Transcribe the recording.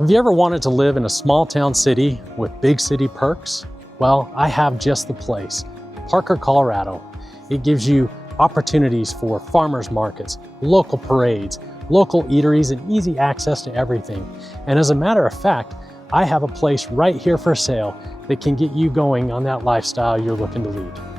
Have you ever wanted to live in a small town city with big city perks? Well, I have just the place, Parker, Colorado. It gives you opportunities for farmers markets, local parades, local eateries, and easy access to everything. And as a matter of fact, I have a place right here for sale that can get you going on that lifestyle you're looking to lead.